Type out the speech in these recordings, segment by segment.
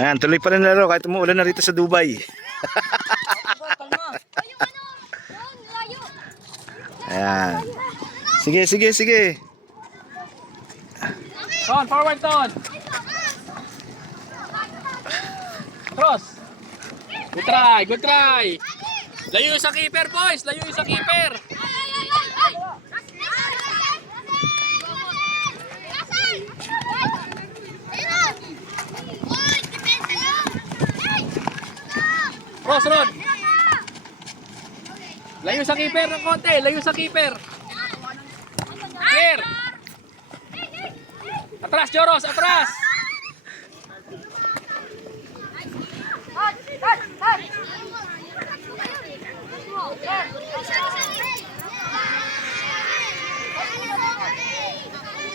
Ayan, tuloy pa rin laro kahit umuulan na rito sa Dubai. Ayan. Sige, sige, sige. Ton, forward Ton. Cross. Good try, good try. Layo sa keeper, boys. Layo sa keeper. Cross, Rod. Layo sa keeper ng konti. Layo sa keeper. Clear. Atras, Joros. Atras.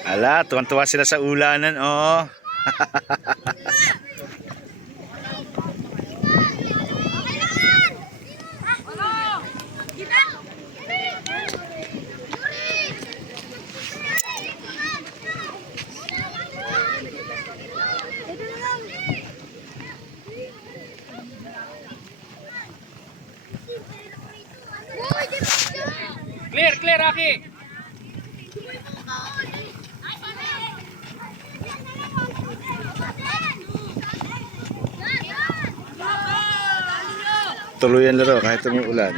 Ala, tuwan-tuwa sila sa ulanan, oh. Clear, clear, Aki. Tuloy ang laro kahit umuulan.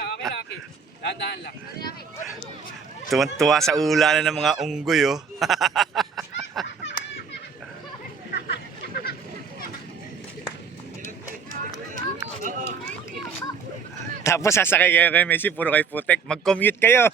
Okay lang, Aki. Dahan-dahan lang. Tuwan-tuwa sa ulanan ng mga unggoy, oh. Tapos sasakay kayo kay Messi, puro kay putek. Mag-commute kayo.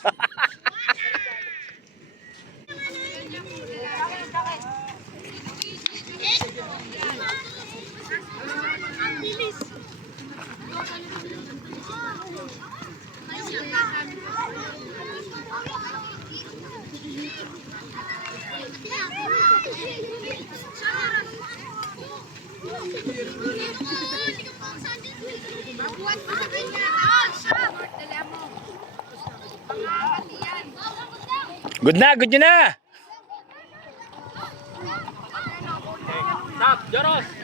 Good na, good na. Stop, Joros.